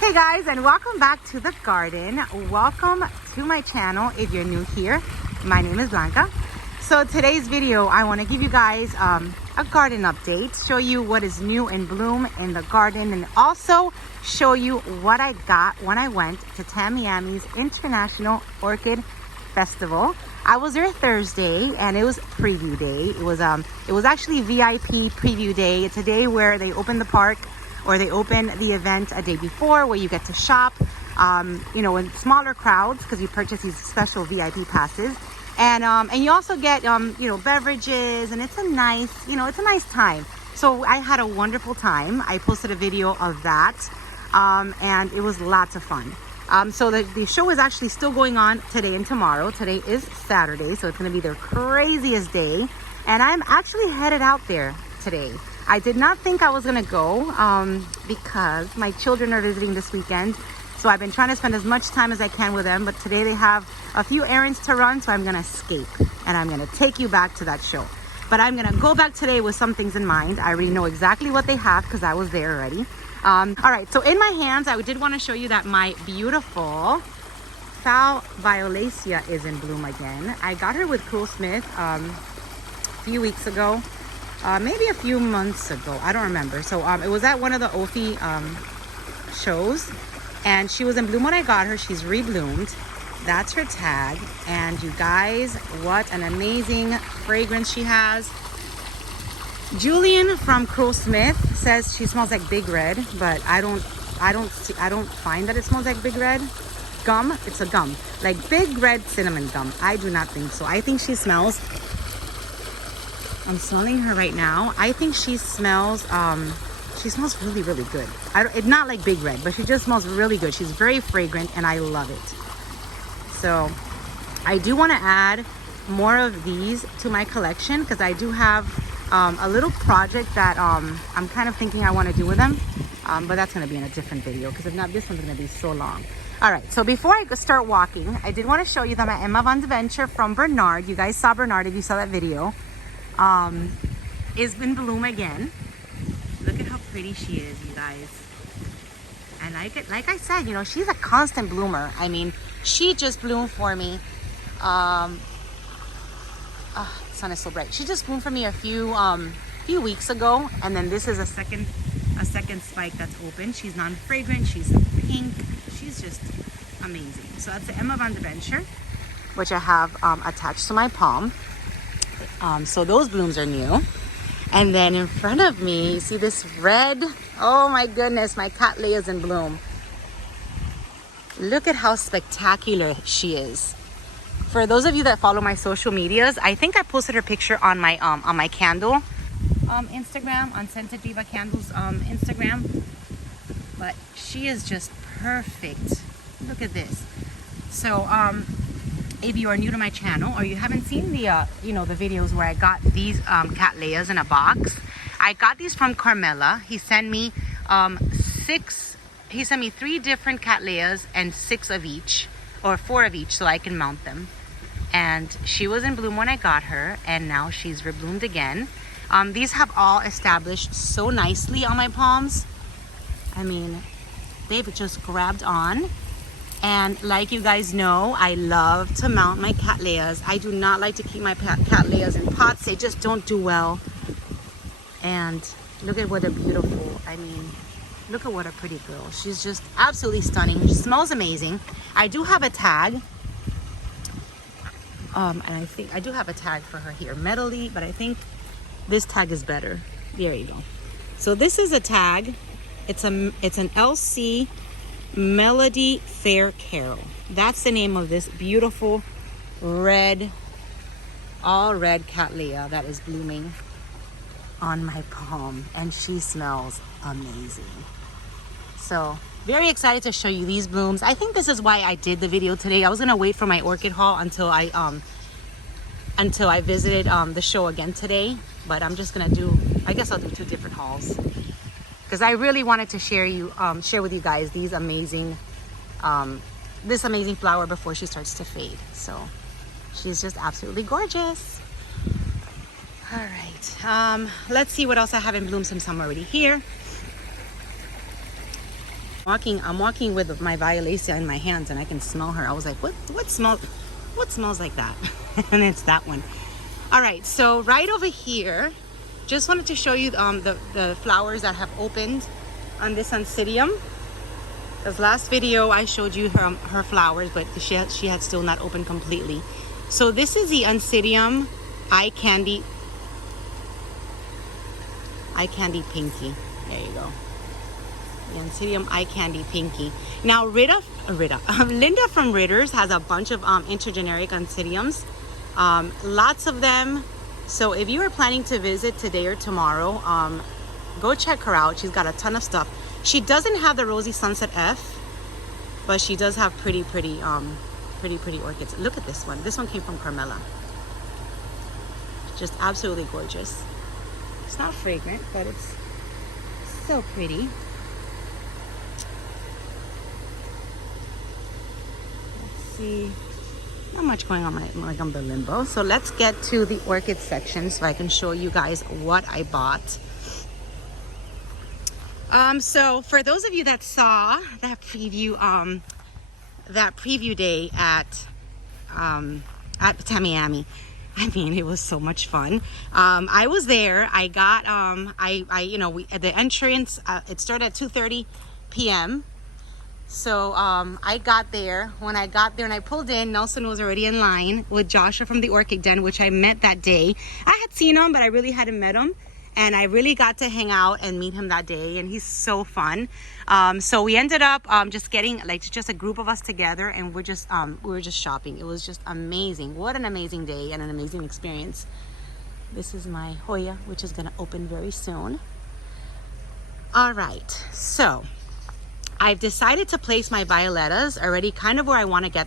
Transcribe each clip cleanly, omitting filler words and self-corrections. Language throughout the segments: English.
Hey guys, and welcome back to the garden. Welcome to my channel if you're new here. My name is Blanca. So today's video, I want to give you guys a garden update, show you what is new in bloom in the garden, and also show you what I got when I went to Tamiami's International Orchid Festival. I was there Thursday and it was preview day. It was actually VIP preview day. It's a day where they open the park, or they open the event a day before, where you get to shop, you know, in smaller crowds because you purchase these special VIP passes, and you also get you know, beverages, and it's a nice, you know, it's a nice time. So I had a wonderful time. I posted a video of that, and it was lots of fun. So the show is actually still going on today and tomorrow. Today is Saturday, so it's going to be their craziest day, and I'm actually headed out there today. I did not think I was gonna go because my children are visiting this weekend. So I've been trying to spend as much time as I can with them, but today they have a few errands to run, so I'm gonna escape and I'm gonna take you back to that show. But I'm gonna go back today with some things in mind. I already know exactly what they have because I was there already. All right, so in my hands, I did wanna show you that my beautiful Fall Violacea is in bloom again. I got her with Cool Smith a few weeks ago. Maybe a few months ago, I don't remember. So it was at one of the OFI shows, and she was in bloom when I got her. She's rebloomed. That's her tag. And you guys, what an amazing fragrance she has. Julian from Cruel Smith says she smells like Big Red, but I don't find that it smells like Big Red. Gum, it's a gum, like Big Red cinnamon gum. I do not think so. I think she smells, I'm smelling her right now. I think she smells really, really good. It's not like Big Red, but she just smells really good. She's very fragrant and I love it. So I do want to add more of these to my collection because I do have a little project that I'm kind of thinking I want to do with them. But that's going to be in a different video because if not, this one's going to be so long. All right, so before I start walking, I did want to show you that my Emma Van Adventure from Bernard, you guys saw Bernard if you saw that video, is in bloom again. Look at how pretty she is, you guys. And like I said, you know, she's a constant bloomer. I mean, she just bloomed for me. The sun is so bright. She just bloomed for me a few weeks ago, and then this is a second spike that's open. She's non-fragrant. She's pink. She's just amazing. So that's the Emma Van Adventure, which I have attached to my palm. So those blooms are new. And then in front of me, you see this red? Oh my goodness, my Cattleyas in bloom. Look at how spectacular she is. For those of you that follow my social medias, I think I posted her picture on my candle Instagram, on Scented Diva Candles Instagram. But she is just perfect. Look at this. So if you are new to my channel or you haven't seen the you know, the videos where I got these Cattleyas in a box, I got these from Carmela. He sent me 3 different Cattleyas and 6 of each, or 4 of each, so I can mount them. And she was in bloom when I got her, and now she's rebloomed again. These have all established so nicely on my palms. I mean, they've just grabbed on. And like you guys know, I love to mount my Cattleyas. I do not like to keep my Cattleyas in pots. They just don't do well. And look at what a beautiful, I mean, look at what a pretty girl. She's just absolutely stunning. She smells amazing. I do have a tag. And I think I do have a tag for her here, metally, but I think this tag is better. There you go. So this is a tag. It's an LC Melody Fair Carol. That's the name of this beautiful red, all red Cattleya that is blooming on my palm, and she smells amazing. So very excited to show you these blooms. I think this is why I did the video today. I was gonna wait for my orchid haul until I visited the show again today, but I'm just gonna do, I guess I'll do 2 different hauls because I really wanted to share with you guys these amazing this amazing flower before she starts to fade. So she's just absolutely gorgeous. All right, let's see what else I have in bloom since I'm already here. I'm walking with my Violacea in my hands, and I can smell her. I was like, what smells like that? And it's that one. All right, so right over here, just wanted to show you the flowers that have opened on this Oncidium. Because last video I showed you her flowers, but she had still not opened completely. So this is the Oncidium Eye Candy Pinky. There you go. The Oncidium Eye Candy Pinky. Now Linda from Ritter's has a bunch of intergeneric Oncidiums. Lots of them. So if you are planning to visit today or tomorrow, go check her out. She's got a ton of stuff. She doesn't have the Rosy Sunset F, but she does have pretty orchids. Look at this one. This one came from Carmela. Just absolutely gorgeous. It's not fragrant, but it's so pretty. Let's see. Not much going on like on the limbo. So let's get to the orchid section so I can show you guys what I bought. So for those of you that saw that preview day at Tamiami, I mean, it was so much fun. I was there. I got the entrance. It started at 2:30 p.m. So I got there. When I got there and I pulled in, Nelson was already in line with Joshua from the Orchid Den, which I met that day. I had seen him, but I really hadn't met him. And I really got to hang out and meet him that day, and he's so fun. So we ended up just getting just a group of us together, and we were just shopping. It was just amazing. What an amazing day and an amazing experience. This is my Hoya, which is gonna open very soon. All right, so I've decided to place my violetas already kind of where I want to get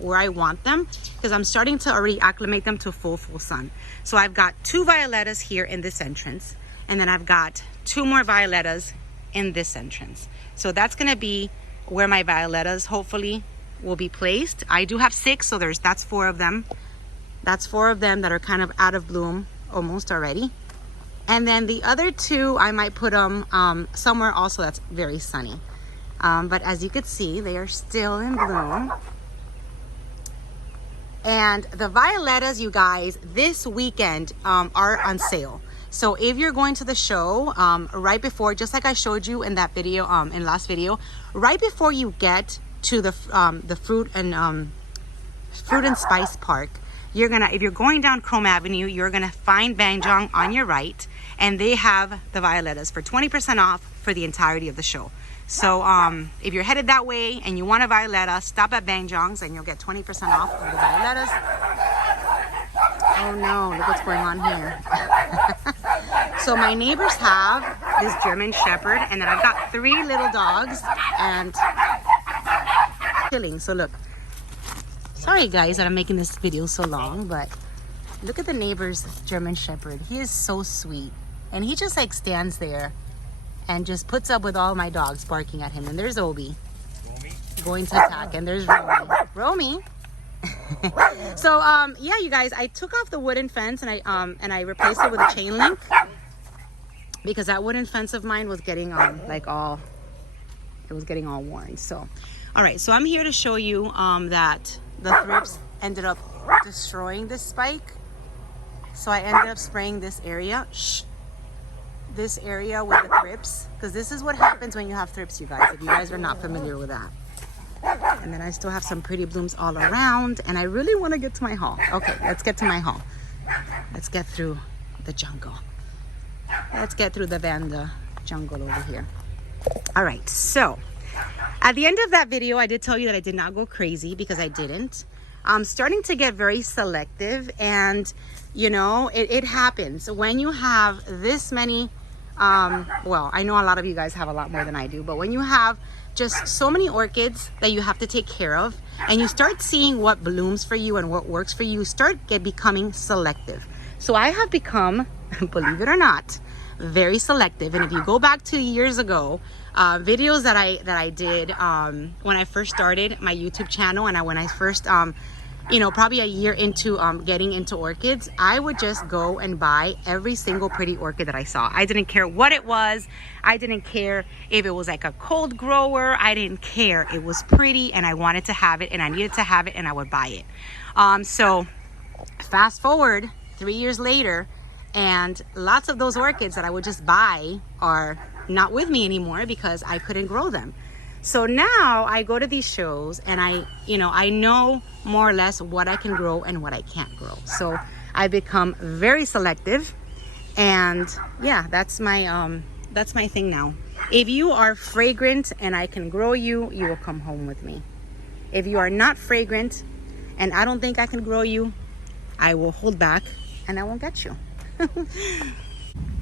where I want them, because I'm starting to already acclimate them to full sun. So I've got 2 violetas here in this entrance, and then I've got 2 more violetas in this entrance. So that's going to be where my violetas hopefully will be placed. I do have 6, so that's 4 of them. That's 4 of them that are kind of out of bloom almost already. And then the other 2, I might put them somewhere also that's very sunny. But as you can see, they are still in bloom. And the violetas, you guys, this weekend are on sale. So if you're going to the show right before, just like I showed you in that video, in last video, right before you get to the fruit and spice park, if you're going down Chrome Avenue, you're gonna find Bangjong on your right, and they have the violetas for 20% off for the entirety of the show. So if you're headed that way and you want a violeta, stop at Bangjong's and you'll get 20% off of the violetas. Oh no, look what's going on here. So my neighbors have this German Shepherd, and then I've got 3 little dogs and chilling. So look, sorry guys that I'm making this video so long, but look at the neighbor's German Shepherd. He is so sweet, and he just like stands there and just puts up with all my dogs barking at him. And there's Obi going to attack, and there's Romy. So yeah, you guys, I took off the wooden fence and I replaced it with a chain link, because that wooden fence of mine was getting all worn. So all right, so I'm here to show you that the thrips ended up destroying this spike. So I ended up spraying this area. This area with the thrips, because this is what happens when you have thrips, you guys, if you guys are not familiar with that. And then I still have some pretty blooms all around, and I really want to get to my haul. Okay, let's get to my haul. Let's get through the jungle. Let's get through the Vanda jungle over here. All right, so at the end of that video, I did tell you that I did not go crazy, because I didn't. I'm starting to get very selective, and you know, it happens when you have this many well, I know a lot of you guys have a lot more than I do, but when you have just so many orchids that you have to take care of, and you start seeing what blooms for you and what works for you, becoming selective. So I have become, believe it or not, very selective. And if you go back 2 years ago, videos that I did when I first started my YouTube channel, and when I first you know, probably a year into getting into orchids, I would just go and buy every single pretty orchid that I saw. I didn't care what it was. I didn't care if it was like a cold grower. I didn't care. It was pretty and I wanted to have it and I needed to have it and I would buy it. So fast forward 3 years later, and lots of those orchids that I would just buy are not with me anymore because I couldn't grow them. So now I go to these shows and I know more or less what I can grow and what I can't grow. So I become very selective, and yeah, that's my thing now. If you are fragrant and I can grow you, you will come home with me. If you are not fragrant and I don't think I can grow you, I will hold back and I won't get you.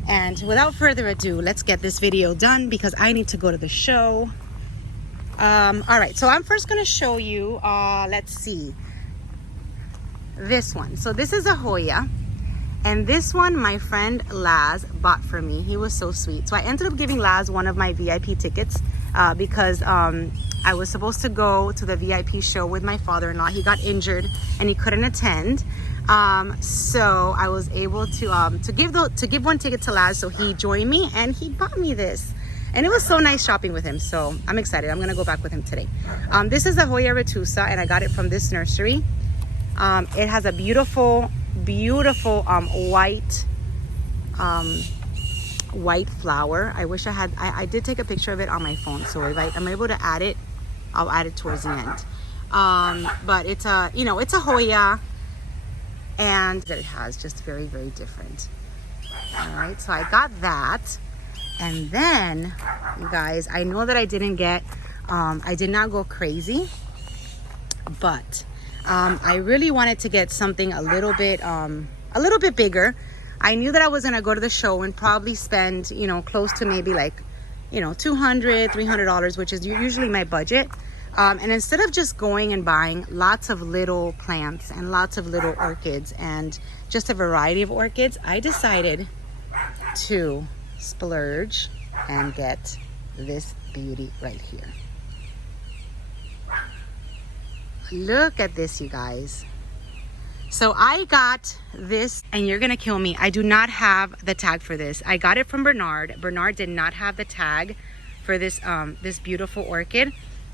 And without further ado, let's get this video done because I need to go to the show. All right, so I'm first going to show you, let's see, this one. So this is a Hoya, and this one my friend Laz bought for me. He was so sweet. So I ended up giving Laz one of my VIP tickets because I was supposed to go to the VIP show with my father-in-law. He got injured and he couldn't attend. So I was able to give one ticket to Laz, so he joined me and he bought me this. And it was so nice shopping with him, so I'm excited. I'm gonna go back with him today. This is the Hoya retusa, and I got it from this nursery. It has a beautiful, beautiful white flower. I wish I did take a picture of it on my phone, so if I'm able to add it, I'll add it towards the end. But it's a, it's a Hoya, and that it has just very, very different. All right, so I got that. And then, you guys, I know that I didn't get, I did not go crazy, but I really wanted to get something a little bit bigger. I knew that I was gonna go to the show and probably spend, close to maybe like, $200, $300, which is usually my budget. And instead of just going and buying lots of little plants and lots of little orchids and just a variety of orchids, I decided to splurge and get this beauty right here. Look at this, you guys. So I got this, and you're gonna kill me. I do not have the tag for this. I got it from Bernard. Bernard did not have the tag for this this beautiful orchid.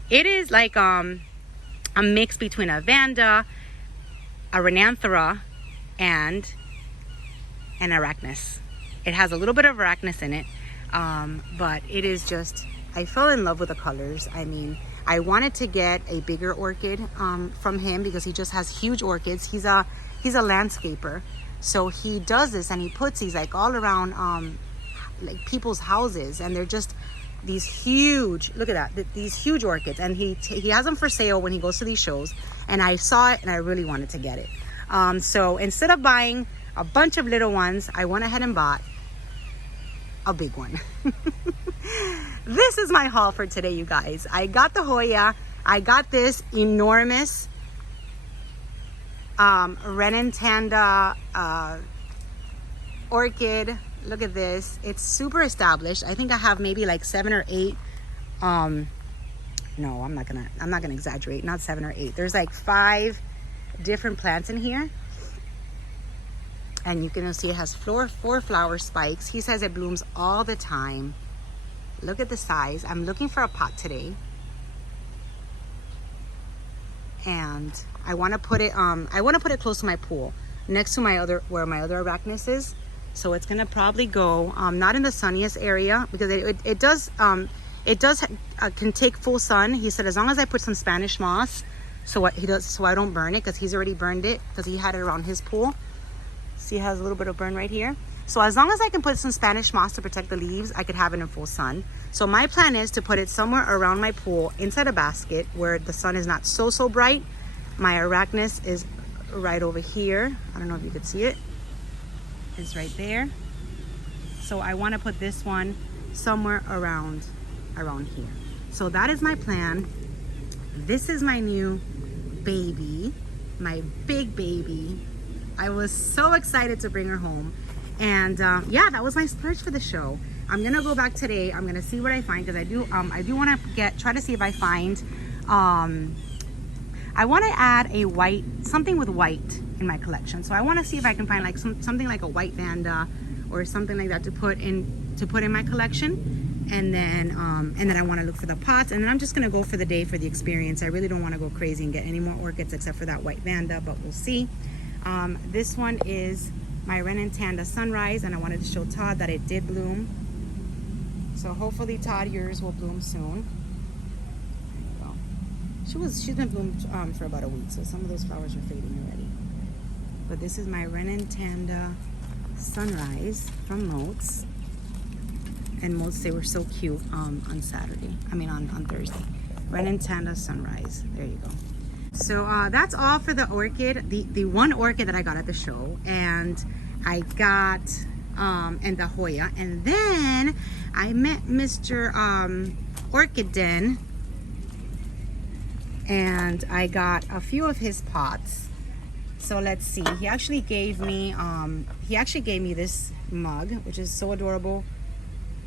It is like a mix between a Vanda, a Renanthera, and an Arachnus. It has a little bit of Arachnus in it, but it is just, I fell in love with the colors. I mean, I wanted to get a bigger orchid from him because he just has huge orchids. He's a landscaper, so he does this and he puts these like all around like people's houses, and they're just these huge, look at that, these huge orchids, and he has them for sale when he goes to these shows, and I saw it and I really wanted to get it. So instead of buying a bunch of little ones, I went ahead and bought a big one. This is my haul for today, you guys. I got the Hoya. I got this enormous Renantanda orchid. Look at this. It's super established. I think I have maybe like 7 or 8. No, I'm not gonna exaggerate. Not 7 or 8. There's like 5 different plants in here. And you can see it has 4 flower spikes. He says it blooms all the time. Look at the size. I'm looking for a pot today. And I want to put it close to my pool, next to where my other Arachnus is. So it's gonna probably go not in the sunniest area, because it can take full sun. He said as long as I put some Spanish moss, so I don't burn it, because he's already burned it because he had it around his pool. See, it has a little bit of burn right here. So as long as I can put some Spanish moss to protect the leaves, I could have it in full sun. So my plan is to put it somewhere around my pool, inside a basket where the sun is not so bright. My Arachnus is right over here. I don't know if you could see it. It's right there. So I want to put this one somewhere around here. So that is my plan. This is my new baby, my big baby. I was so excited to bring her home. And yeah, that was my splurge for the show. I'm gonna go back today. I'm gonna see what I find, because I do want to try to see if I find I want to add a white something with white in my collection. So I want to see if I can find like something like a white vanda or something like that to put in my collection. And then I want to look for the pots, and then I'm just going to go for the day for the experience. I really don't want to go crazy and get any more orchids except for that white vanda, but we'll see. This one is my Renin Tanda Sunrise, and I wanted to show Todd that it did bloom. So hopefully, Todd, yours will bloom soon. There you go. She's been bloomed for about a week, so some of those flowers are fading already. But this is my Renin Tanda Sunrise from Moats. And Moats, they were so cute on Saturday. I mean on Thursday. Renin Tanda Sunrise. There you go. So that's all for the orchid. The one orchid that I got at the show, and I got and the Hoya, and then I met Mr. Orchid Den, and I got a few of his pots. So let's see. He actually gave me this mug, which is so adorable,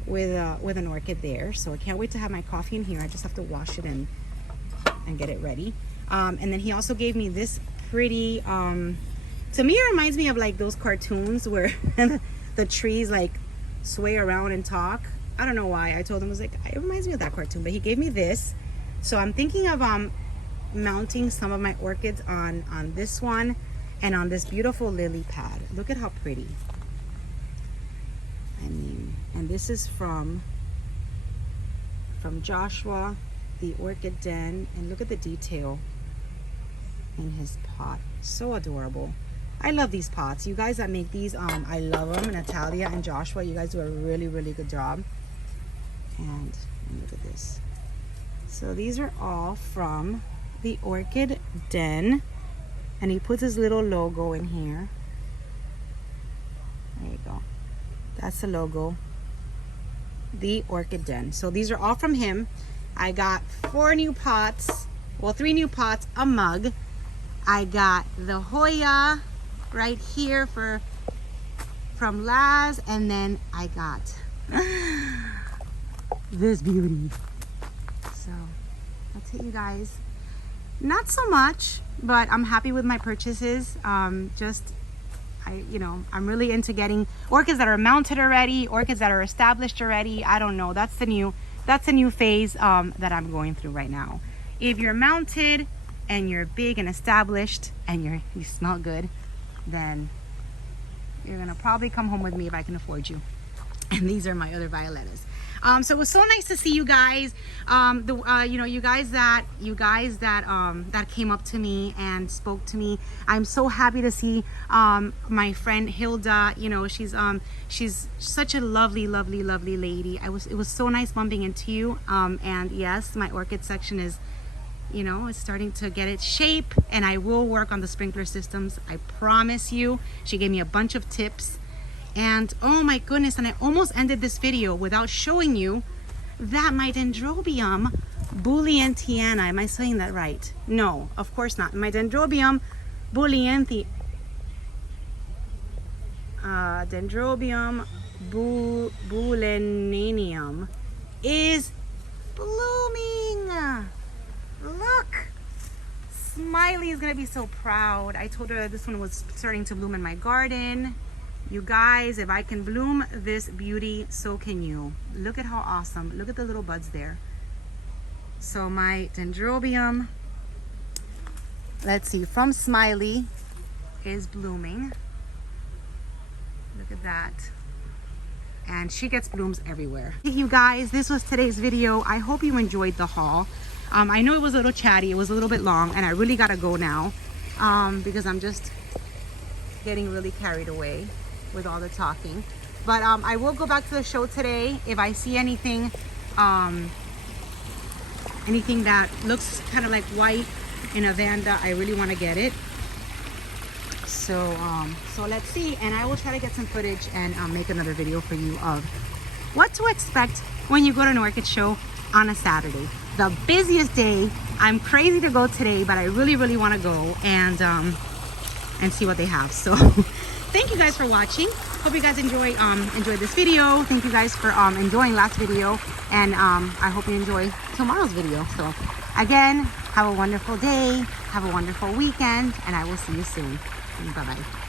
with an orchid there. So I can't wait to have my coffee in here. I just have to wash it and get it ready. And then he also gave me this pretty, to me it reminds me of like those cartoons where the trees like sway around and talk. I don't know why. I told him, I was like, it reminds me of that cartoon. But he gave me this. So I'm thinking of mounting some of my orchids on this one and on this beautiful lily pad. Look at how pretty. I mean, and this is from Joshua, the Orchid Den, and look at the detail in his pot. So adorable. I love these pots. You guys that make these, I love them. Natalia and Joshua, you guys do a really, really good job. And look at this. So these are all from the Orchid Den, and he puts his little logo in here. There you go. That's the logo. The Orchid Den. So these are all from him. I got 4 new pots, well, 3 new pots, a mug. I got the Hoya right here from Laz, and then I got this beauty. So that's it, you guys. Not so much, but I'm happy with my purchases. I'm really into getting orchids that are mounted already, orchids that are established already. I don't know. That's the new phase that I'm going through right now. If you're mounted and you're big and established and you smell good, then you're gonna probably come home with me if I can afford you. And these are my other violettas. So it was so nice to see you guys. You guys that came up to me and spoke to me. I'm so happy to see my friend Hilda. You know, she's such a lovely lady. It was so nice bumping into you. And yes, my orchid section is, it's starting to get its shape, and I will work on the sprinkler systems. I promise you. She gave me a bunch of tips. And oh my goodness, and I almost ended this video without showing you that my Dendrobium bullientiana, am I saying that right? No, of course not. My Dendrobium Dendrobium bullenanium is blooming. Look, Smiley is gonna be so proud. I told her that this one was starting to bloom in my garden. You guys, if I can bloom this beauty, so can you. Look at how awesome. Look at the little buds there. So my Dendrobium, let's see, from Smiley is blooming. Look at that. And she gets blooms everywhere. You guys, this was today's video. I hope you enjoyed the haul. I know it was a little chatty. It was a little bit long, and I really gotta go now because I'm just getting really carried away with all the talking. But I will go back to the show today if I see anything that looks kind of like white in a vanda. I really want to get it. So let's see, and I will try to get some footage and make another video for you of what to expect when you go to an orchid show on a Saturday, the busiest day. I'm crazy to go today, but I really want to go and see what they have. So thank you guys for watching. Hope you guys enjoyed this video. Thank you guys for enjoying last video, and I hope you enjoy tomorrow's video. So again, Have a wonderful day. Have a wonderful weekend. And I will see you soon. Bye-bye.